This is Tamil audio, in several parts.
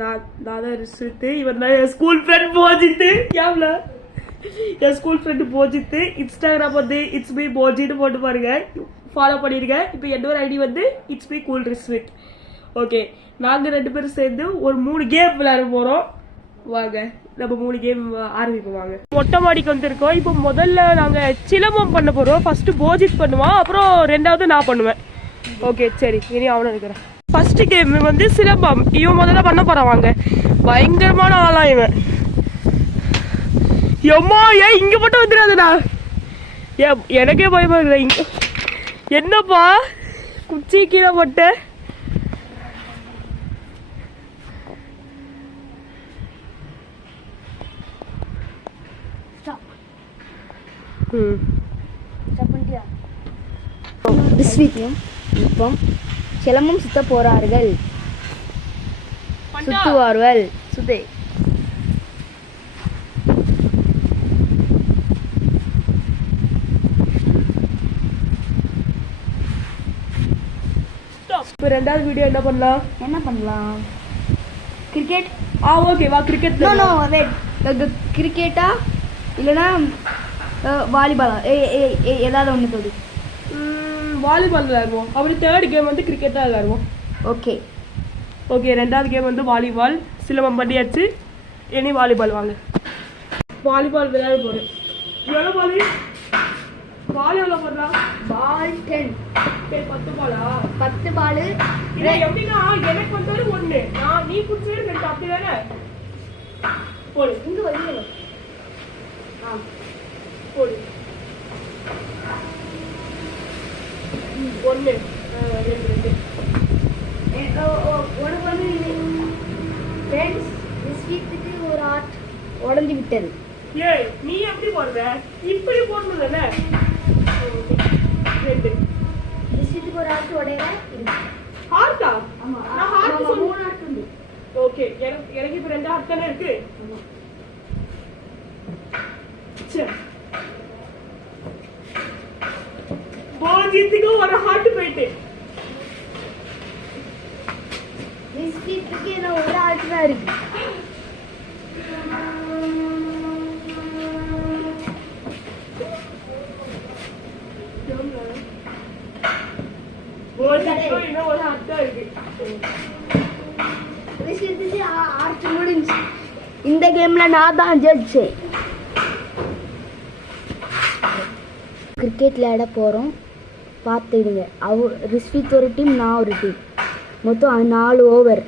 நான் தான் ரிஸ்வித். இவன் தான் என் ஸ்கூல் ஃப்ரெண்ட் போஜித்து. கேம்ல என் ஸ்கூல் ஃப்ரெண்டு போஜித்து. இன்ஸ்டாகிராம் வந்து இட்ஸ் மீ போஜின்னு போட்டு பாருங்க, ஃபாலோ பண்ணிருங்க. இப்போ என்னோட ஐடி வந்து it's me cool Riswith. Okay, நாங்கள் 2 பேரும் சேர்ந்து ஒரு 3 கேம் விளையாட போகிறோம். வாங்க நம்ம 3 கேம் ஆரம்பிப்போம். வாங்க, மொட்டை மாடிக்கு வந்துருக்கோம். இப்போ முதல்ல நாங்கள் சிலம்பம் பண்ண போகிறோம். ஃபர்ஸ்ட் போஜித் பண்ணுவான், அப்புறம் 2வது நான் பண்ணுவேன். ஓகே சரி, இனி அவனும் இருக்கிறேன். ஃபர்ஸ்ட் கேம் வந்து சிலம்பம். இவன் முதல்ல பண்ண போறான். வாங்க, பயங்கரமான ஆளா இவன். எம்மா ஏன் இங்க மட்டும் வந்துடாதடா, எனக்கே பயமா இருக்குதா. இங்க என்னப்பா குச்சி கீழே போட்ட. இப்போ சிலம்பம் சுத்த போறார்கள். சுத்துவார்கள். சுத்தே இப்போ 2வது வீடியோ என்ன பண்ணலாம்? கிரிக்கெட். ஓகே வா, கிரிக்கெட். நோ வெயிட், கிரிக்கெட்டா இல்லனா வாலிபாலா? ஏதாவது ஒன்று தோடி. வாலிபால் விளையாடுவோம். அப்படி 3rd கேம் வந்து கிரிக்கெட் தான் விளையாடுவோம். ஓகே 2வது கேம் வந்து வாலிபால். சிலம்பம் பண்ணியாச்சு, இனி வாலிபால். வாங்க, வாலிபால் விளையாட போறேன். எவ்வளோ பால்? பால் எவ்வளோ போடுறா? பால் 10. 10 பாலா? 10 பால். எப்படின்னா எனக்கு வந்தாரு 1, நீ குடிச்சது 2. அப்படி தானே? போடு, இங்க வந்து போடு. 1 2 உனக்கு வந்து ஃப்ரெண்ட்ஸ் பிஸ்கெட்டுக்கு ஒரு ஆர்ட் உடஞ்சி விட்டது. ஏய் நீ எப்படி போடுற? இப்படி போடணும் தானே? 2 பிஸ்கெட்டுக்கு ஒரு ஆர்ட் உடையற ஹார்ட்டா? ஆமா, நான் ஹார்ட் 3 ஆர்ட் உண்டு. ஓகே, எனக்கு இப்போ 2 ஹார்ட் தானே இருக்கு. சரி, போஜித்துக்கு ஒரு ஹார்ட் போயிட்டு. பிஸ்கெட்டுக்கு என்ன ஒரு ஆர்ட் தான் இருக்கு. போஜித்துக்கு இன்னும் ஒரு ஹார்ட் தான் இருக்கு. பிஸ்கெட்டுக்கு ஆர்ட் முடிஞ்சு. இந்த கேம்ல நான் தான் ஜட்ஜ். கிரிக்கெட் விளையாட போகிறோம், பார்த்துடுங்க. ரிஸ்வித் ஒரு டீம், நான் ஒரு டீம். மொத்தம் 4 ஓவர்.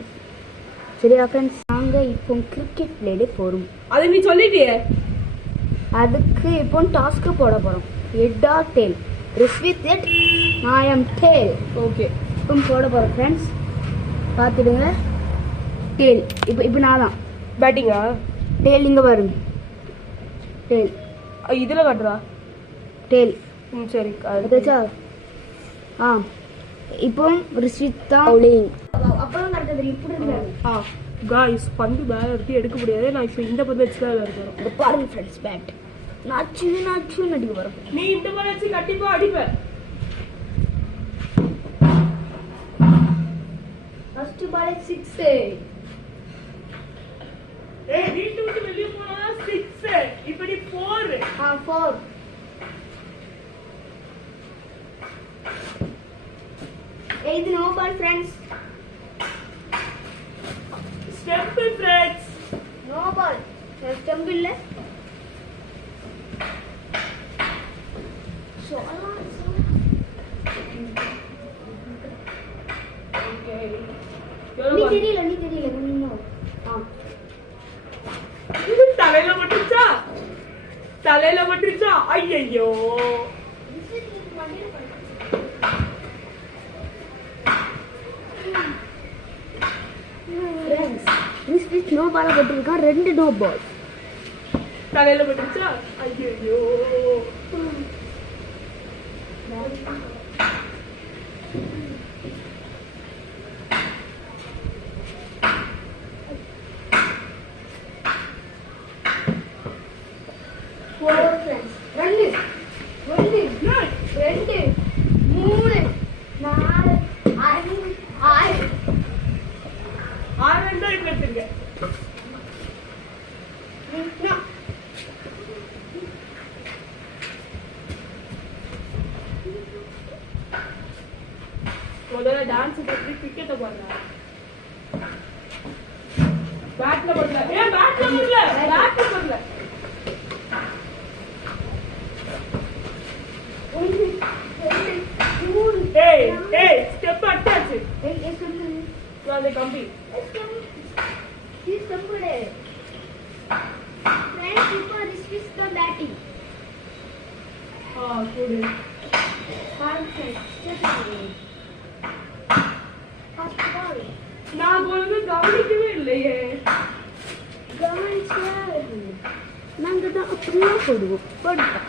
சரியா ஃப்ரெண்ட்ஸ்? நாங்கள் இப்போ கிரிக்கெட் விளையாட போகிறோம். அது நீ சொல்லிட்டியே. அதுக்கு இப்போ டாஸ்க்கு போட போகிறோம். Head or tail. Riswith head, நான் எம் டேல். ஓகே, இப்போ போட போகிறோம் ஃப்ரெண்ட்ஸ், பார்த்துடுங்க. டேல். இப்போ நான் தான் பேட்டிங்கா? டேல் இங்கே பாருங்க. டேல் இதில் காட்டுறா. டேல். சரி, அதாச்சா? இப்போ ரிஸ்வித் தான் பவுலிங். அப்பதான் கரெக்டா தெரியும். இப்படி இருந்தாரு. गाइस பந்து மேல இருக்கு, எடுக்க முடியாது. நான் இப்போ இந்த பந்து வச்சு தான் விளையாடுறேன். இந்த பாருங்க ஃப்ரெண்ட்ஸ், பேட் நாச்சு அடிக்க வரும். நீ இந்த பால் வச்சு கண்டிப்பா அடிப்ப. First ball 6. ஏய் வீட்டு விட்டு வெளிய போனா 6. இப்படி 4. 4. இது no ball friends. Stump friends. No ball. Stump இல்ல. ஓகே, நீ தெரியல இன்னும். தலையில மட்டுச்சா. ஐயோ, ரிஸ்வித் நோ பால் போட்டிருக்கான். 2 நோ பால். தலையில மட்டுச்சா. ஐயோ, ஸ்டெப் எடுத்துங்க. முதல்ல டான்ஸ் பத்தி கிரிக்கெட்ட பாருங்க. பேட்ல போடல. பேட்ல போடல. பேட்ல போடல. ஸ்டெப் அட்டாச்சு. அது கம்பி. கூடு. நான் ஒழுங்கு கவனிக்கவே இல்லையே. நாங்க தான் அப்படியே போடுவோம். போடுவோம்.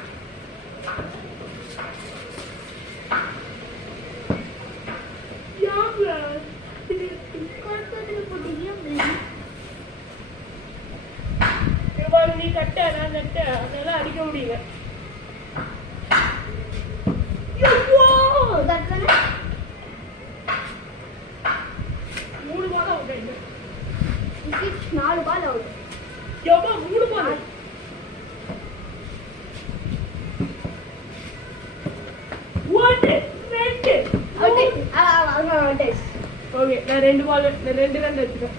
நீ கட்ட நான் கட்ட அதெல்லாம் அடிக்க முடியல. மூணு பால் அவுட் ஆயிடுச்சு. 4 பால் அவுட். எவ்வளோ 3 பால்? ஓகே நான் 2 பால் 2 ரன் எடுத்துட்டேன்.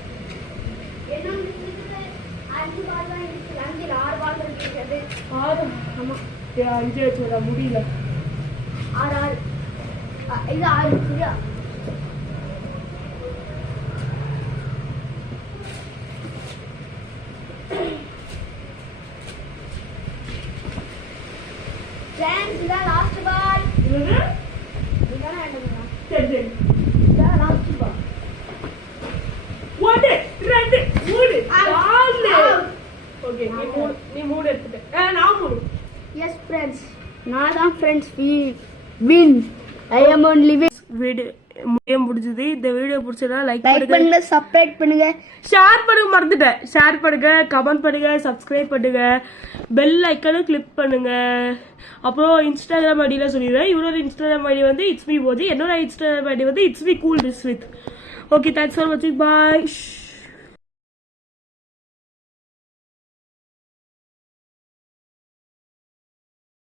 ஆறு. ஆமா 5 வச்சுடா முடியல. 6 இது 6 சரியா? ஃப்ரெண்ட்ஸ் இதான் லாஸ்ட் பால். என்னது? இதான் ஆடுங்க. சரி இதான் லாஸ்ட் பால். 1 2 3 4. ஓகே நீ 3 எடுத்துட்ட. நான் 3. எஸ் ஃப்ரெண்ட்ஸ் நான் தான் friends win. I am only win. Video முடிஞ்சது. இந்த வீடியோ பிடிச்சதா லைக் பண்ணுங்க, சப்ஸ்கிரைப் பண்ணுங்க, ஷேர் பண்ணுங்க. மறந்துட்டேன். ஷேர் பண்ணுங்க, கமெண்ட் பண்ணுங்க, சப்ஸ்கிரைப் பண்ணுங்க, பெல் ஐக்கனை கிளிக் பண்ணுங்க. அப்புறம் இன்ஸ்டாகிராம் ஐடியில சொல்லிடுறேன். இவரோட இன்ஸ்டாகிராம் ஐடி வந்து இட்ஸ் மீ போஜி. என்னோட இன்ஸ்டாகிராம் ஐடி வந்து it's me cool this with. Okay thanks for வாட்சிங். பாய்.